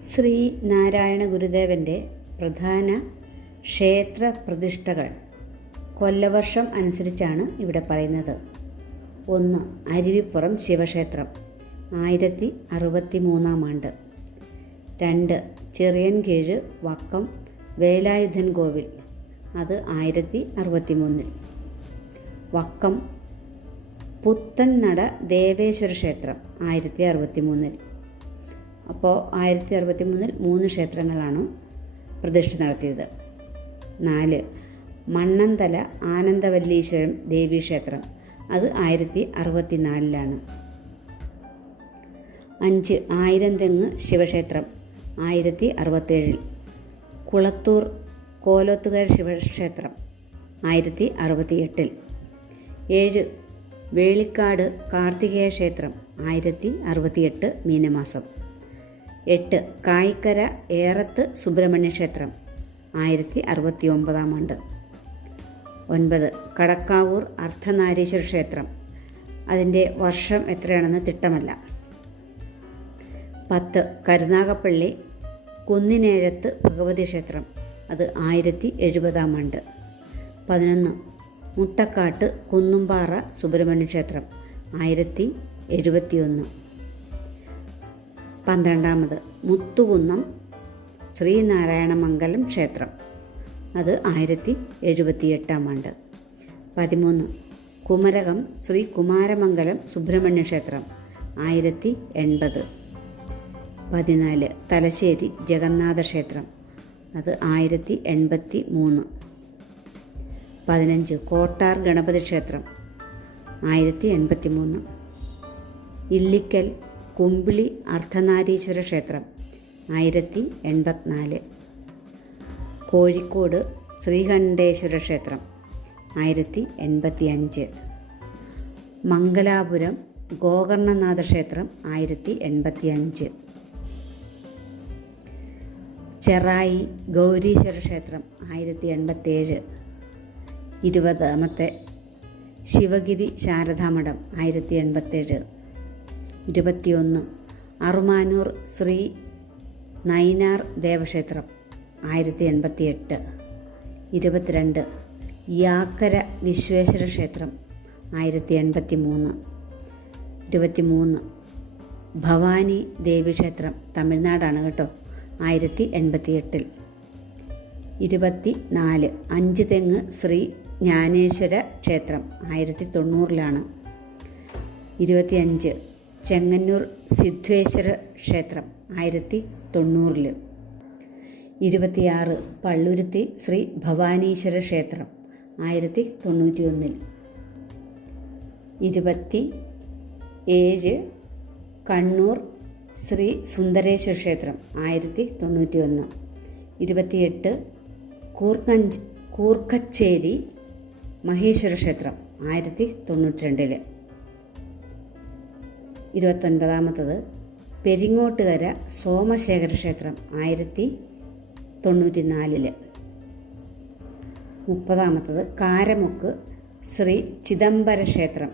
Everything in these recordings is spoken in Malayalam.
ശ്രീ നാരായണ ഗുരുദേവന്റെ പ്രധാന ക്ഷേത്ര പ്രതിഷ്ഠകൾ കൊല്ലവർഷം അനുസരിച്ചാണ് ഇവിടെ പറയുന്നത്. ഒന്ന് അരുവിപ്പുറം ശിവക്ഷേത്രം ആയിരത്തി അറുപത്തി മൂന്നാം ആണ്ട്. രണ്ട് ചെറിയൻകീഴ് വക്കം വേലായുധൻ കോവിൽ അത് ആയിരത്തി അറുപത്തി മൂന്നിൽ വക്കം പുത്തൻ നട ദേവേശ്വര ക്ഷേത്രം ആയിരത്തി അറുപത്തി മൂന്നിൽ അപ്പോൾ ആയിരത്തി അറുപത്തി മൂന്നിൽ മൂന്ന് ക്ഷേത്രങ്ങളാണ് പ്രതിഷ്ഠ നടത്തിയത്. നാല് മണ്ണന്തല ആനന്ദവല്ലീശ്വരം ദേവീക്ഷേത്രം. അത് ആയിരത്തി അറുപത്തി നാലിലാണ് അഞ്ച് ആയിരം തെങ്ങ് ശിവക്ഷേത്രം. ആയിരത്തി അറുപത്തേഴിൽ കുളത്തൂർ കോലോത്തുകര ശിവക്ഷേത്രം. ആയിരത്തി അറുപത്തിയെട്ടിൽ ഏഴ് വേളിക്കാട് കാർത്തികേയ ക്ഷേത്രം. ആയിരത്തി അറുപത്തിയെട്ട് മീനമാസം. എട്ട് കായിക്കര ഏറത്ത് സുബ്രഹ്മണ്യ ക്ഷേത്രം ആയിരത്തി അറുപത്തി ഒമ്പതാം ആണ്ട്. ഒൻപത് കടക്കാവൂർ അർദ്ധനാരീശ്വര ക്ഷേത്രം അതിന്റെ വർഷം എത്രയാണെന്ന് തിട്ടമല്ല. പത്ത് കരുനാഗപ്പള്ളി കുന്നിനേഴത്ത് ഭഗവതി ക്ഷേത്രം അത് ആയിരത്തി എഴുപതാം ആണ്ട്. പതിനൊന്ന് മുട്ടക്കാട്ട് കുന്നുംപാറ സുബ്രഹ്മണ്യ ക്ഷേത്രം ആയിരത്തി എഴുപത്തിയൊന്ന്. പന്ത്രണ്ടാമത് മുത്തുകുന്നം ശ്രീനാരായണമംഗലം ക്ഷേത്രം. അത് ആയിരത്തി എഴുപത്തിയെട്ടാം ആണ്ട്. പതിമൂന്ന് കുമരകം ശ്രീ കുമാരമംഗലം സുബ്രഹ്മണ്യ ക്ഷേത്രം ആയിരത്തി എൺപത്. പതിനാല് തലശ്ശേരി ജഗന്നാഥ ക്ഷേത്രം അത് ആയിരത്തി എൺപത്തി മൂന്ന്. പതിനഞ്ച് കോട്ടാർ ഗണപതി ക്ഷേത്രം ആയിരത്തി എൺപത്തി മൂന്ന്. ഇല്ലിക്കൽ കുമ്പിളി അർദ്ധനാരീശ്വര ക്ഷേത്രം ആയിരത്തി എൺപത്തിനാല്. കോഴിക്കോട് ശ്രീകണ്ഠേശ്വര ക്ഷേത്രം ആയിരത്തി എൺപത്തി അഞ്ച് മംഗലാപുരം ഗോകർണനാഥ ക്ഷേത്രം ആയിരത്തി എൺപത്തി അഞ്ച് ചെറായി ഗൗരീശ്വര ക്ഷേത്രം ആയിരത്തി എൺപത്തേഴ് ഇരുപതാമത്തെ ശിവഗിരി ശാരദാമഠം ആയിരത്തി എൺപത്തേഴ് ഇരുപത്തിയൊന്ന്. അറുമാനൂർ ശ്രീ നൈനാർ ദേവക്ഷേത്രം ആയിരത്തി എൺപത്തി എട്ട് ഇരുപത്തിരണ്ട്. യാക്കര വിശ്വേശ്വര ക്ഷേത്രം ആയിരത്തി എൺപത്തി മൂന്ന് ഇരുപത്തി മൂന്ന് ഭവാനി ദേവീക്ഷേത്രം തമിഴ്നാടാണ് കേട്ടോ ആയിരത്തി എൺപത്തി എട്ടിൽ ഇരുപത്തി നാല് അഞ്ച് തെങ്ങ് ശ്രീ ജ്ഞാനേശ്വര ക്ഷേത്രം ആയിരത്തി തൊണ്ണൂറിലാണ് ഇരുപത്തിയഞ്ച്. ചെങ്ങന്നൂർ സിദ്ധേശ്വര ക്ഷേത്രം ആയിരത്തി തൊണ്ണൂറിൽ ഇരുപത്തിയാറ് പള്ളുരുത്തി ശ്രീ ഭവാനീശ്വര ക്ഷേത്രം ആയിരത്തി തൊണ്ണൂറ്റി ഒന്നിൽ ഇരുപത്തി ഏഴ് കണ്ണൂർ ശ്രീ സുന്ദരേശ്വര ക്ഷേത്രം ആയിരത്തി തൊണ്ണൂറ്റി ഒന്ന് ഇരുപത്തിയെട്ട് കൂർക്കഞ്ച് കൂർക്കച്ചേരി മഹേശ്വര ക്ഷേത്രം ആയിരത്തി തൊണ്ണൂറ്റി രണ്ടിൽ ഇരുപത്തൊൻപതാമത്തത് പെരിങ്ങോട്ടുകര സോമശേഖര ക്ഷേത്രം ആയിരത്തി തൊണ്ണൂറ്റി നാലിൽ മുപ്പതാമത്തത് കാരമുക്ക് ശ്രീ ചിദംബര ക്ഷേത്രം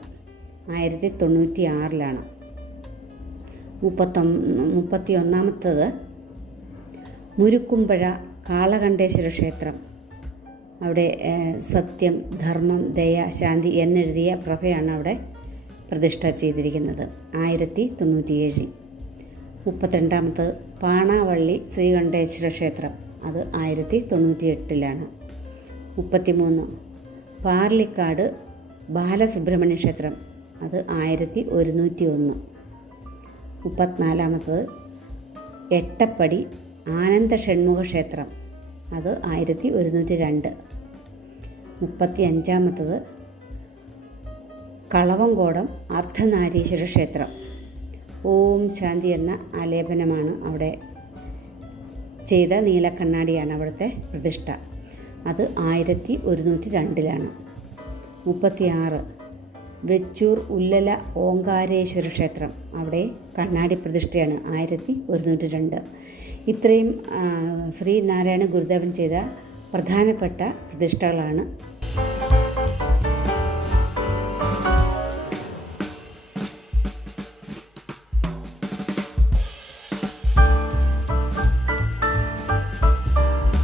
ആയിരത്തി തൊണ്ണൂറ്റി ആറിലാണ് മുപ്പത്തൊന്ന് മുപ്പത്തി ഒന്നാമത്തത് മുരുക്കുമ്പഴ കാളകണ്ഠേശ്വര ക്ഷേത്രം. അവിടെ സത്യം ധർമ്മം ദയ ശാന്തി എന്നെഴുതിയ പ്രഭയാണ് അവിടെ പ്രതിഷ്ഠ ചെയ്തിരിക്കുന്നത്. ആയിരത്തി തൊണ്ണൂറ്റിയേഴിൽ മുപ്പത്തിരണ്ടാമത് പാണാവള്ളി ശ്രീകണ്ഠേശ്വര ക്ഷേത്രം. അത് ആയിരത്തി തൊണ്ണൂറ്റി എട്ടിലാണ് മുപ്പത്തിമൂന്ന് പാർലിക്കാട് ബാലസുബ്രഹ്മണ്യ ക്ഷേത്രം. അത് ആയിരത്തി ഒരുന്നൂറ്റി ഒന്ന് മുപ്പത്തിനാലാമത്തത് എട്ടപ്പടി ആനന്ദ ഷൺമുഖ ക്ഷേത്രം. അത് ആയിരത്തി ഒരുന്നൂറ്റി രണ്ട് മുപ്പത്തി അഞ്ചാമത്തത് കളവങ്കോടം അർദ്ധനാരീശ്വര ക്ഷേത്രം. ഓം ശാന്തി എന്ന ആലേപനമാണ് അവിടെ ചെയ്ത നീലക്കണ്ണാടിയാണ് അവിടുത്തെ പ്രതിഷ്ഠ. അത് ആയിരത്തി ഒരുന്നൂറ്റി രണ്ടിലാണ് മുപ്പത്തിയാറ് വെച്ചൂർ ഉല്ലല ഓങ്കാരേശ്വര ക്ഷേത്രം അവിടെ കണ്ണാടി പ്രതിഷ്ഠയാണ് ആയിരത്തി ഒരുന്നൂറ്റി രണ്ട് ഇത്രയും ശ്രീനാരായണ ഗുരുദേവൻ ചെയ്ത പ്രധാനപ്പെട്ട പ്രതിഷ്ഠകളാണ്